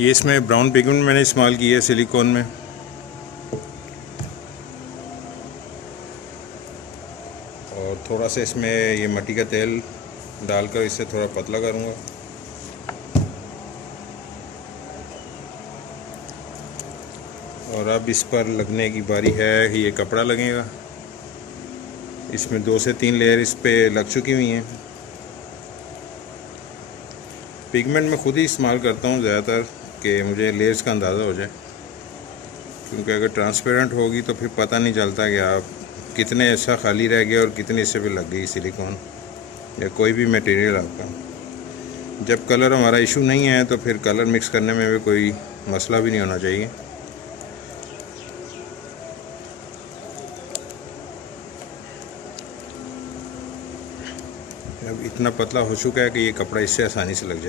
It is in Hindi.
ये इसमें ब्राउन पिगमेंट मैंने इस्तेमाल किया है सिलिकॉन में। और थोड़ा सा इसमें ये मट्टी का तेल डालकर इसे थोड़ा पतला करूँगा। और अब इस पर लगने की बारी है, ये कपड़ा लगेगा। इसमें 2 से 3 लेयर इस पे लग चुकी हुई हैं। पिगमेंट मैं खुद ही इस्तेमाल करता हूँ ज़्यादातर कि मुझे लेयर्स का अंदाज़ा हो जाए, क्योंकि अगर ट्रांसपेरेंट होगी तो फिर पता नहीं चलता कि आप कितने ऐसा खाली रह गया और कितने इससे भी लग गई सिलिकॉन या कोई भी मटेरियल आपका। जब कलर हमारा इशू नहीं है तो फिर कलर मिक्स करने में भी कोई मसला भी नहीं होना चाहिए। अब इतना पतला हो चुका है कि ये कपड़ा इससे आसानी से लग जाए।